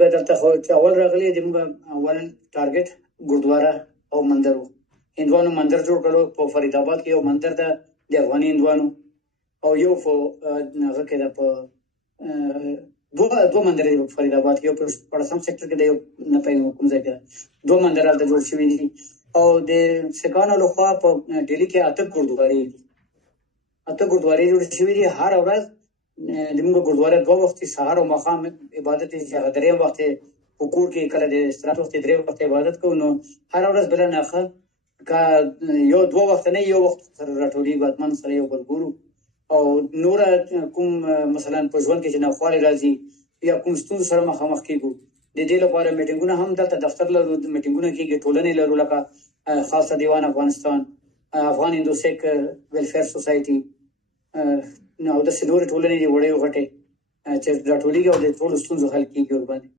بیا دلته خو چې اول راغلي زموږ اول ټارګټ ګردواره او مندر و. هندوانو مندر جوړ کړو په فرید آباد کې، یو مندر ده د افغاني هندوانو، او یو په هغه کې ده په دوه مندرې په فرید آباد کې، یو په 14 سیکټر کې ده، یو نه پوهېږم کوم ځای کې ده. دوه مندر هلته جوړ شوي دي. او د سکانو لخوا په ډیلي کې 8 ګردوارې دي. 8 ګردوارې جوړې شوي دي. هر ورځ زموږ ګردواره 2 وخت سهار او ماښام عبادت چې هغه 3 وخت په کور کې کله د استراحت وخت 3 وخت عبادت کوو. نو هر ورځ بله ناخه که یو 2 وخت نه یو وخت سره راټولېږو، حتما سره یو بل ګورو. او نوره کوم مثلا په ژوند کې چې ناخوالې راځي یا کوم ستونزو سره مخامخ کېږو، د دې لپاره میټینګونه هم دلته دفتر لرو، میټینګونه کېږي، ټولنې لرو، لکه خاصه دیوان افغانستان، افغان هندو سیک ویلفیر سوسایټي، او داسې نورې ټولنې دي وړې او غټې چې راټولېږي او د ټولو ستونزو حل کېږي ورباندې.